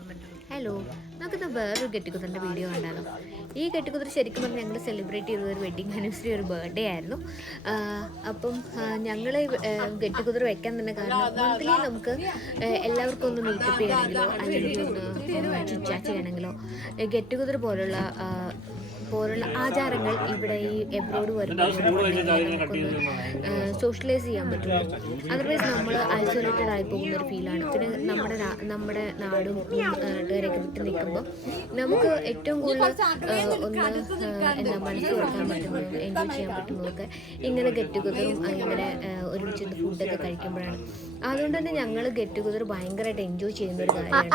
Hello നമുക്കിന്ന് വേറൊരു കെട്ടിക്കുതിന്റെ video കണ്ടാലോ? ഈ കെട്ടിക്കുതിർ ശരിക്കും പറഞ്ഞാൽ ഞങ്ങൾ സെലിബ്രേറ്റ് ചെയ്തത് ഒരു വെഡിങ് ആനിവേഴ്സറി ഒരു ബർത്ത്ഡേ ആയിരുന്നു. അപ്പം ഞങ്ങൾ കെട്ടിക്കുതിർ വെക്കാൻ തന്നെ കാരണം മന്ത്ലി നമുക്ക് എല്ലാവർക്കും ഒന്ന് മീറ്റപ്പ് ചെയ്യണമെങ്കിലോ അല്ലെങ്കിൽ ഒന്ന് ചിറ്റാച്ച് ചെയ്യണമെങ്കിലോ ഗെറ്റ് കുതിര പോലുള്ള പോലുള്ള ആചാരങ്ങൾ ഇവിടെ ഈ എബ്രോഡ് വരുമ്പോൾ സോഷ്യലൈസ് ചെയ്യാൻ പറ്റുള്ളൂ. അതർവൈസ് നമ്മൾ ഐസൊലേറ്റഡ് ആയി പോകുന്ന ഒരു ഫീലാണ് പിന്നെ നമ്മുടെ നമ്മുടെ നാടും നാട്ടുകാരൊക്കെ വിട്ട് നിൽക്കുമ്പോൾ നമുക്ക് ഏറ്റവും കൂടുതൽ ഒന്ന് എന്താ മനസ്സ് കൊടുക്കാൻ പറ്റുന്നതും എൻജോയ് ചെയ്യാൻ പറ്റുന്നതൊക്കെ ഇങ്ങനെ ഗെറ്റ് ടുഗതറും ഇങ്ങനെ ഒരുമിച്ച് ഫുഡൊക്കെ കഴിക്കുമ്പോഴാണ്. അതുകൊണ്ട് തന്നെ ഞങ്ങൾ ഗെറ്റ് ടുഗതർ ഭയങ്കരമായിട്ട് എൻജോയ് ചെയ്യുന്ന ഒരു കാര്യമാണ്.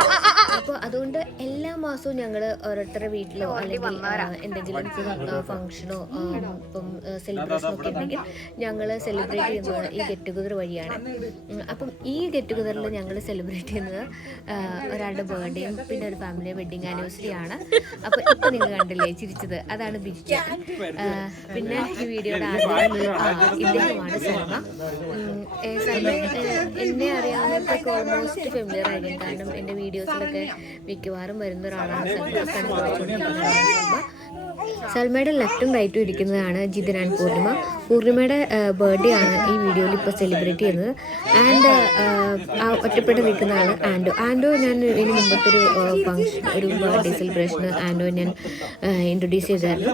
അപ്പോൾ അതുകൊണ്ട് എല്ലാ മാസവും ഞങ്ങൾ ഓരോരുത്തരുടെ വീട്ടിലോ അല്ലെങ്കിൽ എന്തെങ്കിലും ഫംഗ്ഷനോ ഇപ്പം സെലിബ്രേഷൻ ഒക്കെ ഉണ്ടെങ്കിൽ ഞങ്ങൾ സെലിബ്രേറ്റ് ചെയ്യുന്നത് ഈ ഗെറ്റ് ടുഗതർ വഴിയാണ്. അപ്പം ഈ ഗെറ്റ് ടുഗതറിൽ ഞങ്ങൾ സെലിബ്രേറ്റ് ചെയ്യുന്നത് ഒരാളുടെ ബർത്ത്ഡേയും പിന്നെ ഒരു ഫാമിലി വെഡിങ് ആനിവേഴ്സറി ആണ്. അപ്പോൾ ഇപ്പൊ നിങ്ങൾ കണ്ടില്ലേ ചിരിച്ചത്? അതാണ് ബിജു പിന്നെ ഈ വീഡിയോയുടെ ആദ്യം ഇദ്ദേഹമാണ് സൽമ സൽമ എന്നെ അറിയാവുന്നവർക്കൊക്കെ ഓൾമോസ്റ്റ് ഫെമിലിയർ ആയിരിക്കും കാരണം എന്റെ വീഡിയോസിലൊക്കെ മിക്കവാറും വരുന്ന ഒരാളാണ് സൽമയുടെ ലെഫ്റ്റും റൈറ്റും ഇരിക്കുന്നതാണ് ജിതിൻ ആൻഡ് പൂർണിമ. പൂർണിമയുടെ ബർത്ത്ഡേ ആണ് ഈ വീഡിയോയിൽ ഇപ്പോൾ സെലിബ്രേറ്റ് ചെയ്യുന്നത്. ആൻഡ് ആ ഒറ്റപ്പെട്ട് നിൽക്കുന്നതാണ് ആൻഡോ. ആൻഡോ ഞാൻ ഇതിന് മുമ്പത്തെ ഒരു ഫംഗ്ഷൻ ഒരു ബർത്ത്ഡേ സെലിബ്രേഷന് ആൻഡോ ഞാൻ ഇൻട്രൊഡ്യൂസ് ചെയ്തായിരുന്നു.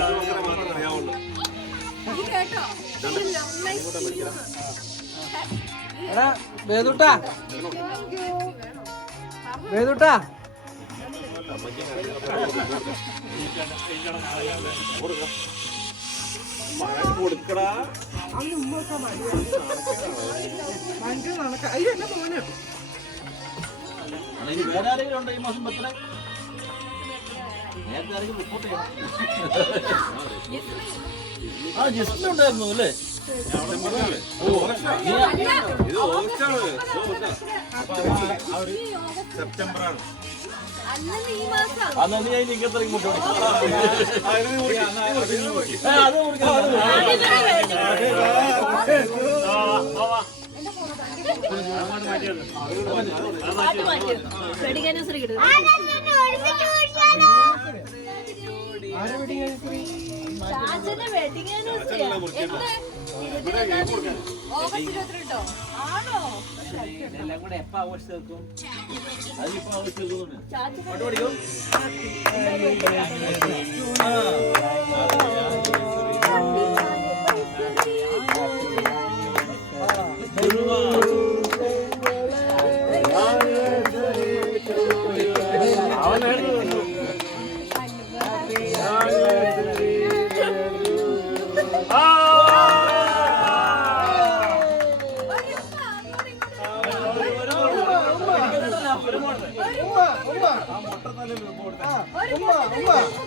എടാ വേദുട്ടാ വേദുട്ടാ വേറെ ആരെങ്കിലും ഉണ്ടോ ഈ മാസം പത്ര ആ ജസ്റ്റിന് ഉണ്ടായിരുന്നു അല്ലേ? ഓഗസ്റ്റാണ് സെപ്റ്റംബറാണ് അന്ന് നീ അതിന് ഇങ്ങനത്തെ ഇങ്ങോട്ട് അത് മുറിക്കാം അത് എല്ലാം കൂടെ എപ്പോ ആഘോഷിച്ച് വെക്കും? അതിപ്പോ ആഘോഷിച്ച് വെക്കുന്നു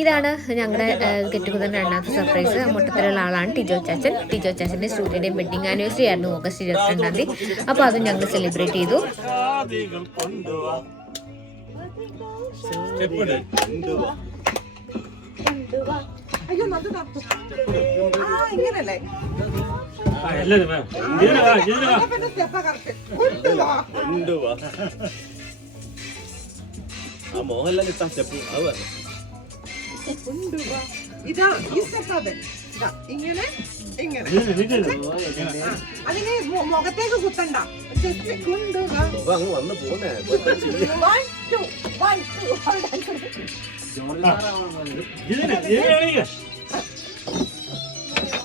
ഇതാണ് ഞങ്ങളുടെ ഗെറ്റ് ടുഗദറിന്റെ രണ്ടാമത്തെ സർപ്രൈസ്. മുട്ടത്തിലുള്ള ആളാണ് ടിജോ ചാച്ചൻ. ടിജോ ചാച്ചന്റെ സ്റ്റുഡിയോയുടെ വെഡിങ് ആനിവേഴ്സറി ആയിരുന്നു ഓഗസ്റ്റ് ഇരുപത്തിരണ്ടാം തീയതി. അപ്പോൾ അത് ഞങ്ങൾ സെലിബ്രേറ്റ് ചെയ്തു. അയ്യോ ഇങ്ങനല്ലേ? ആ മോഹൻലാൽ ഇട്ടാ സ്റ്റെപ്പ് അത് പറഞ്ഞു ഇതാ ഈ സ്റ്റെപ്പ് അതെ ഇങ്ങനെ. ഇങ്ങനെ. അതിന് മുഖത്തേക്ക് കുത്തണ്ട.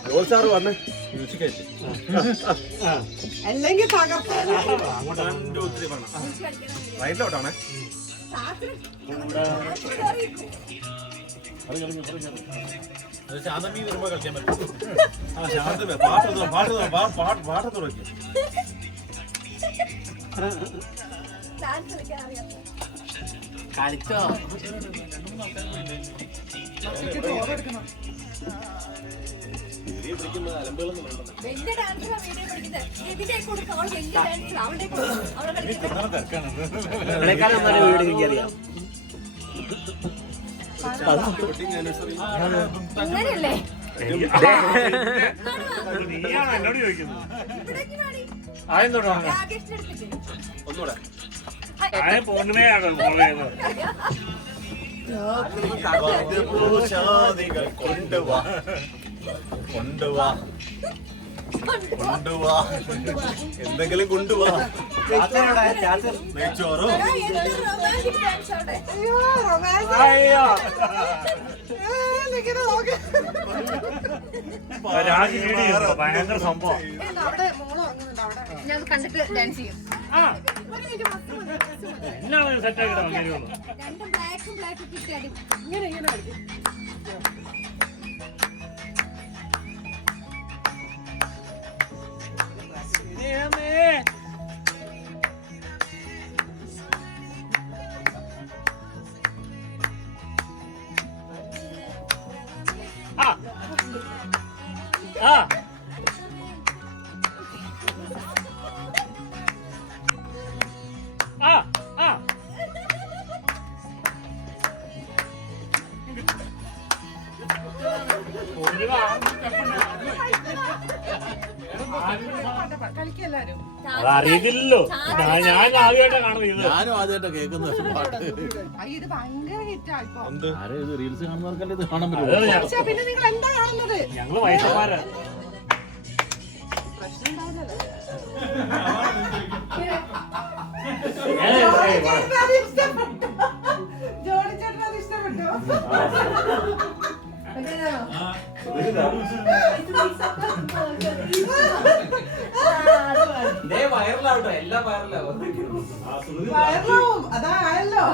ജോൽ സാറ് വന്നേ. അല്ലെങ്കിൽ റൈറ്റിലോട്ടാണേ ശാന്തമീ വരുമ്പോ കളിക്കാൻ പറ്റും ആ ശാന്തമേ പാട്ട് തുറ, പാട്ട് തുറ, പാ- പാട്ട് പാട്ട് തുറക്കും കളിച്ചോ വലിയ ഡാൻസറാ വീഡിയോ പഠിക്കുന്നത് ഇതിന്റെ കൊടുക്കും അവൾ വലിയ ഡാൻസർ അവളുടെ കൊടുക്കും അവളെ കളിക്കുന്നത് അങ്ങനെയല്ലേ നീയാണോ എന്നോട് ചോദിക്കുന്നത്. ആദ്യം തൊട്ടാണ് രാകേഷിന്റെ അടുത്തേക്ക്. ഒന്നുകൂടെ. ആദ്യം പൊണ്ണുമേയാണ് മോളേന്ന് കൊണ്ട് കൊണ്ടുവാ. കൊണ്ടുവാ. കൊണ്ടുവാ. എന്തെങ്കിലും കൊണ്ടുവാ. നെയ്ച്ചോറോ. ഇങ്ങനെ ഭയങ്കര സംഭവം. ഞങ്ങൾ കണ്ടിട്ട് ഡാൻസ് ചെയ്യും. ആ. എല്ലാം സെറ്റാക്കി വന്നിരുന്നു രണ്ടും ബ്ലാക്കും ബ്ലാക്കും ഇട്ട് അടി ഇങ്ങനെ ഇങ്ങനെ കളിക്കും ആ ആ ആ ആ അറിയത്തില്ലല്ലോ ഞാൻ ഞാൻ ആദ്യമായിട്ടാ കാണുന്നത് ഇത്. ഞാനും ആദ്യമായിട്ടാ പാട്ട്. അയ്യോ ഇത് ഭയങ്കര ഹിറ്റാ ഇപ്പൊ. എന്ത്? ആരെ ഇത് റീൽസ് കാണുന്നവർക്കല്ലേ ഇത് കാണാൻ അത് പറ്റും ഞാൻ- പക്ഷെ പിന്നെ നിങ്ങൾ എന്താ കാണുന്നത്? ഞങ്ങൾ വയസ്സന്മാരാ പ്രശ്നം ഉണ്ടാവില്ലല്ലോ. ഏയ്, ഏയ്, വാ. ചേട്ടന് അത് ഇഷ്ടപ്പെട്ടു? ജോണി ചേട്ടന് അത് ഇഷ്ടപ്പെട്ടു വയറിലാവട്ടോ വയറിലാവും. വയറിലാവും അതാ ആയല്ലോ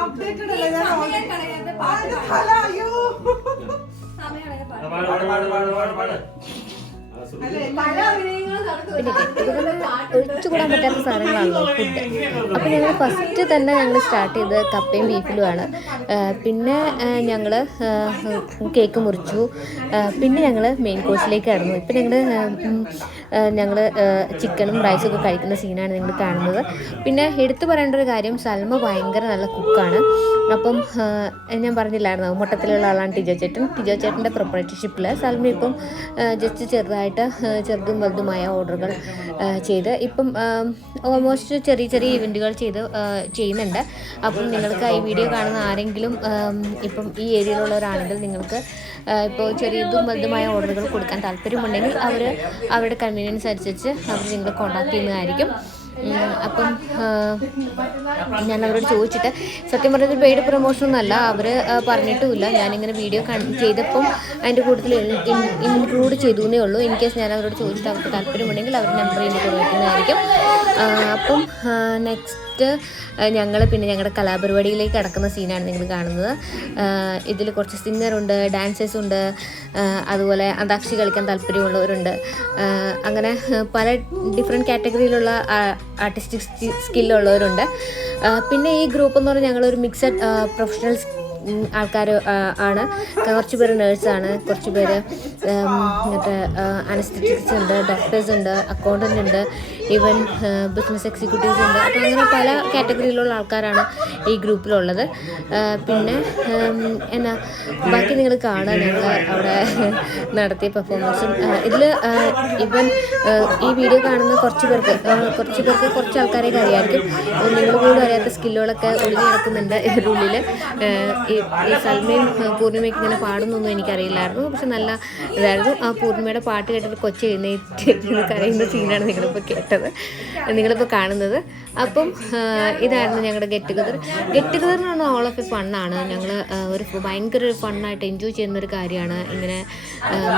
അപ്ഡേറ്റഡ് അല്ലേ? ഞാൻ അയ്യോ. സമയം ഒഴിച്ചുകൂടാൻ പറ്റാത്ത സാധനങ്ങളാണല്ലോ ഫുഡ് അപ്പോൾ ഞങ്ങൾ ഫസ്റ്റ് തന്നെ ഞങ്ങൾ സ്റ്റാർട്ട് ചെയ്തത് കപ്പയും ബീഫിലുമാണ്. പിന്നെ ഞങ്ങൾ കേക്ക് മുറിച്ചു. പിന്നെ ഞങ്ങൾ മെയിൻ കോഴ്സിലേക്ക് കടന്നു. ഇപ്പം ഞങ്ങൾ ഞങ്ങൾ ചിക്കനും റൈസും ഒക്കെ കഴിക്കുന്ന സീനാണ് നിങ്ങൾ കാണുന്നത്. പിന്നെ എടുത്തു പറയേണ്ട ഒരു കാര്യം സൽമ ഭയങ്കര നല്ല കുക്കാണ് അപ്പം ഞാൻ പറഞ്ഞില്ലായിരുന്നു മുട്ടത്തിലുള്ള ആളാണ് ടിജോ ചേട്ടൻ. ടിജോ ചേട്ടന്റെ പ്രൊപ്പറേറ്റർഷിപ്പിൽ സൽമി ഇപ്പം ജസ്റ്റ് ചെറുതായിട്ട് ചെറുതും വലുതുമായ ഓർഡറുകൾ ചെയ്ത് ഇപ്പം ഓൾമോസ്റ്റ് ചെറിയ ചെറിയ ഇവന്റുകൾ ചെയ്ത് ചെയ്യുന്നുണ്ട്. അപ്പം നിങ്ങൾക്ക് ഈ വീഡിയോ കാണുന്ന ആരെങ്കിലും ഇപ്പം ഈ ഏരിയയിലുള്ളവരാണെങ്കിൽ നിങ്ങൾക്ക് ഇപ്പോൾ ചെറിയതും വലുതുമായ ഓർഡറുകൾ കൊടുക്കാൻ താല്പര്യമുണ്ടെങ്കിൽ അവർ അവരുടെ കൺവീനിയൻസ് അനുസരിച്ച് അവർ നിങ്ങളെ കോൺടാക്ട് ചെയ്യുന്നതായിരിക്കും. അപ്പം ഞാൻ അവരോട് ചോദിച്ചിട്ട് സത്യം പറഞ്ഞത് പെയ്ഡ് പ്രൊമോഷൻ ഒന്നല്ല അവർ പറഞ്ഞിട്ടുമില്ല. ഞാനിങ്ങനെ വീഡിയോ ചെയ്തപ്പം അതിന്റെ കൂട്ടത്തിൽ ഇൻക്ലൂഡ് ചെയ്തു എന്നേ ഉള്ളൂ. ഇൻ കേസ് ഞാൻ അവരോട് ചോദിച്ചിട്ട് അവർക്ക് താല്പര്യമുണ്ടെങ്കിൽ അവർ നമ്പർ എനിക്ക് വയ്ക്കുന്നതായിരിക്കും അപ്പം നെക്സ്റ്റ് ഞങ്ങൾ പിന്നെ ഞങ്ങളുടെ കലാപരിപാടിയിലേക്ക് കടക്കുന്ന സീനാണ് നിങ്ങൾ കാണുന്നത്. ഇതിൽ കുറച്ച് സിംഗറുണ്ട് ഡാൻസേഴ്സ് ഉണ്ട് അതുപോലെ അന്താക്ഷരി കളിക്കാൻ താല്പര്യമുള്ളവരുണ്ട്. അങ്ങനെ പല ഡിഫറെന്റ് കാറ്റഗറിയിലുള്ള ആർട്ടിസ്റ്റിക് സ്കില്ലുള്ളവരുണ്ട്. പിന്നെ ഈ ഗ്രൂപ്പ് എന്ന് പറഞ്ഞാൽ ഞങ്ങളൊരു മിക്സഡ് പ്രൊഫഷണൽ ആൾക്കാർ ആണ്. കുറച്ച് പേര് നേഴ്സാണ് കുറച്ച് പേര് മറ്റേ അനസ്തറ്റിക്സ് ഉണ്ട് ഡോക്ടേഴ്സ് ഉണ്ട് അക്കൗണ്ടന്റ് ഉണ്ട് ഈവൻ ബിസിനസ് എക്സിക്യൂട്ടീവ്സ് ഉണ്ട്. അപ്പോൾ അങ്ങനെ പല കാറ്റഗറിയിലുള്ള ആൾക്കാരാണ് ഈ ഗ്രൂപ്പിലുള്ളത് പിന്നെ എന്നാ ബാക്കി നിങ്ങൾ കാണാൻ ഞങ്ങൾ അവിടെ നടത്തിയ പെർഫോമൻസും ഇതിൽ ഇവൻ ഈ വീഡിയോ കാണുന്ന കുറച്ച് പേർക്ക് കുറച്ച് പേർക്ക് കുറച്ച് ആൾക്കാരെയൊക്കെ അറിയാമായിരിക്കും നിങ്ങൾ പോലും അറിയാത്ത സ്കില്ലുകളൊക്കെ ഒളിഞ്ഞു നടക്കുന്നുണ്ട് ഇതിന്റെ ഉള്ളിൽ ഈ സൽമയും പൂർണിമയ്ക്ക് ഇങ്ങനെ പാടുന്നൊന്നും എനിക്കറിയില്ലായിരുന്നു. പക്ഷെ നല്ല ഇതായിരുന്നു. ആ പൂർണിമയുടെ പാട്ട് കേട്ടിട്ട് കൊച്ചു എഴുന്നേറ്റ് കരയുന്ന സീനാണ് നിങ്ങളിപ്പോൾ കേട്ടത്. നിങ്ങളിപ്പോൾ കാണുന്നത്. അപ്പം ഇതായിരുന്നു ഞങ്ങളുടെ ഗെറ്റ് ടുഗദർ ഗെറ്റ് ടുഗദർ എന്ന് പറഞ്ഞാൽ ഓൾ ഓഫ് എ ഫണ്ണാണ് ഞങ്ങൾ ഒരു ഭയങ്കര ഒരു ഫണ്ണായിട്ട് എൻജോയ് ചെയ്യുന്ന ഒരു കാര്യമാണ്. ഇങ്ങനെ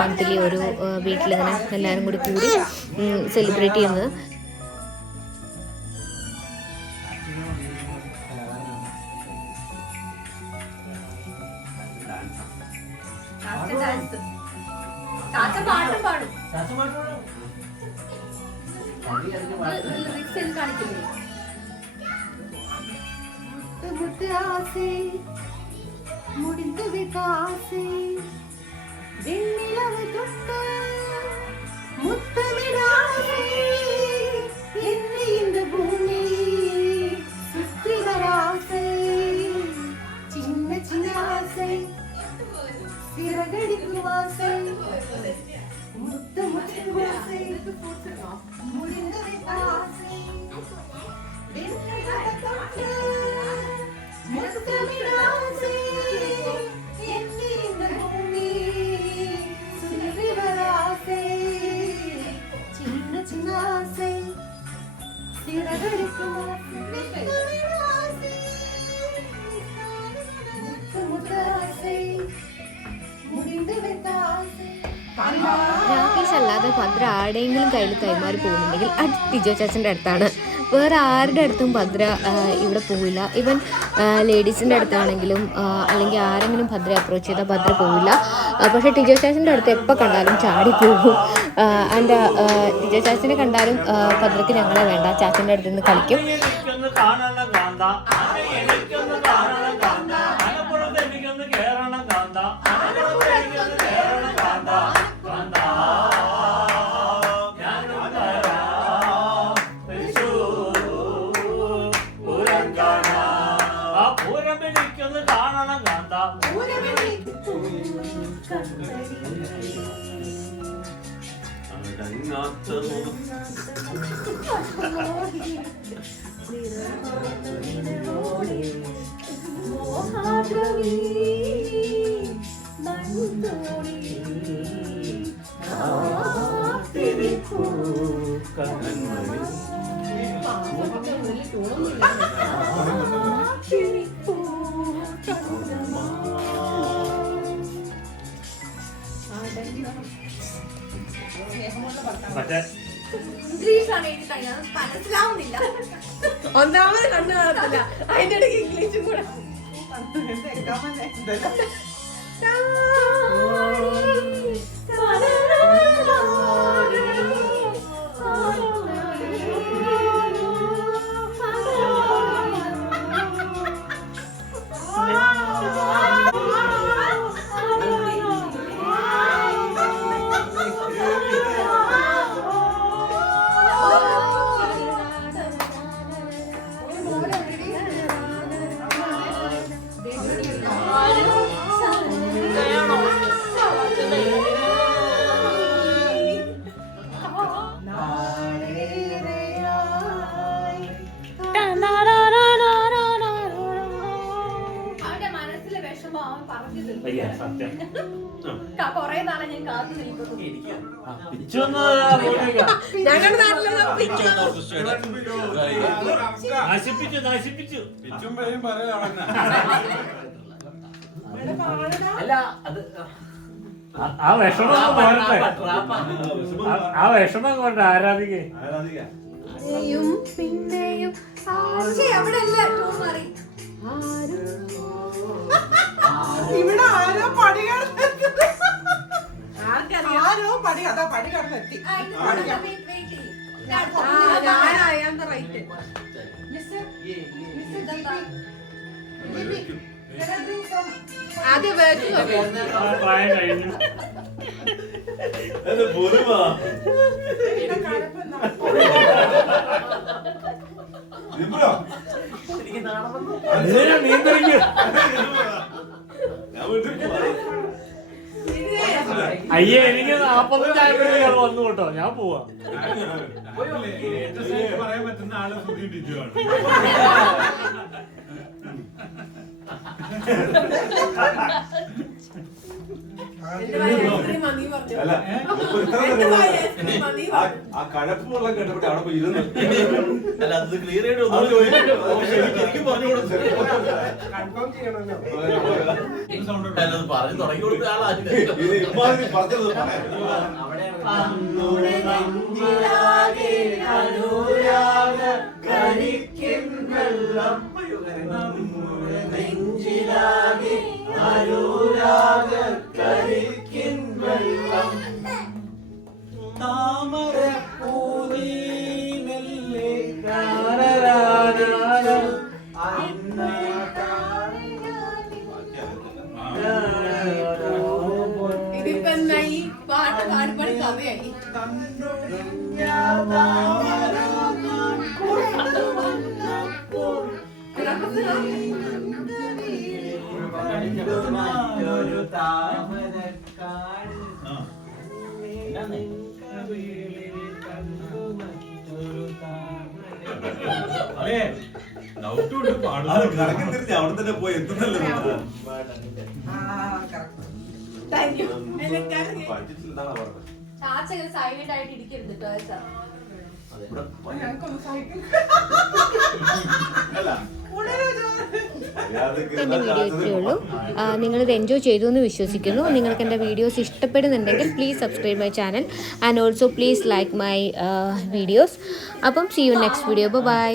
മന്ത്ലി ഒരു വീട്ടിലിങ്ങനെ എല്ലാവരും കൂടി കൂടി സെലിബ്രേറ്റ് ചെയ്യുന്നത്. രാകേഷ് അല്ലാതെ ഭദ്ര ആരുടെയെങ്കിലും കയ്യിൽ കൈമാറി പോകുന്നുണ്ടെങ്കിൽ അത് ടിജോ ചാച്ചന്റെ അടുത്താണ്. വേറെ ആരുടെ അടുത്തും ഭദ്ര ഇവിടെ പോവില്ല. ഇവൻ ലേഡീസിന്റെ അടുത്താണെങ്കിലും അല്ലെങ്കിൽ ആരെങ്കിലും ഭദ്ര അപ്രോച്ച് ചെയ്താൽ ഭദ്ര പോവില്ല. പക്ഷേ ടീച്ചർ ചാച്ചന്റെ അടുത്ത് എപ്പോൾ കണ്ടാലും ചാടി പോകും. ആൻഡ് ടീച്ചർ ചാച്ചനെ കണ്ടാലും ഭദ്രയ്ക്ക് ഞങ്ങളെ വേണ്ട. ചാച്ചന്റെ അടുത്ത് നിന്ന് കളിക്കും. Later. ഒന്നാമത് കണ്ണു കാണത്തില്ല. അതിന്റെ ഇടയ്ക്ക് ഇംഗ്ലീഷും കൂടെ. ഞാൻ കാത്തു നശിപ്പിച്ചു നശിപ്പിച്ചു. അല്ല അത് ആ- വിഷമം ആ- ആ വിഷമം കൊണ്ട് ആരാധിക്കേ ആരാധിക? പിന്നെയും പിന്നെയും അവിടെ അല്ല മാറി ഇവിടെ ആരോ പടി ആരോ പടി അതാ പടി കടന്നെത്തി. ആ, ഇത് അയ്യേ എനിക്ക് നാപ്പത്തഞ്ചായപ്പോഴേ വന്നു കേട്ടോ. ഞാൻ പോവാ. പറയാൻ പറ്റുന്ന ആൾ സുധി ടിജുവാണ് അല്ല ഇപ്പൊ ഇത്ര നേരം ആ- ആ കഴപ്പുമുള്ള കേട്ടപ്പോൾ അവിടെ പോയി ഇരുന്ന്. അല്ല അത് ക്ലിയർ ആയിട്ട് ഒന്നും പറഞ്ഞു അല്ല തുടങ്ങി കൊടുത്ത ആളാണ്. പറഞ്ഞത് പറയാൻ അതെ ഡൗട്ട് ഉണ്ട് അത് പാടുന്നു കറങ്ങി തിരിഞ്ഞ് അവിടെ തന്നെ പോയി എത്തുന്നല്ലോ ചാച്ച ഇങ്ങനെ സൈലന്റ് ആയിട്ട് ഇരിക്കരുത് കേട്ടോ. അല്ല. എന്റെ വീഡിയോ ഇത്രയേ ഉള്ളൂ നിങ്ങളിത് എൻജോയ് ചെയ്തു എന്ന് വിശ്വസിക്കുന്നു. നിങ്ങൾക്ക് എന്റെ വീഡിയോസ് ഇഷ്ടപ്പെടുന്നുണ്ടെങ്കിൽ please subscribe my channel and also please like my videos അപ്പം see you next video bye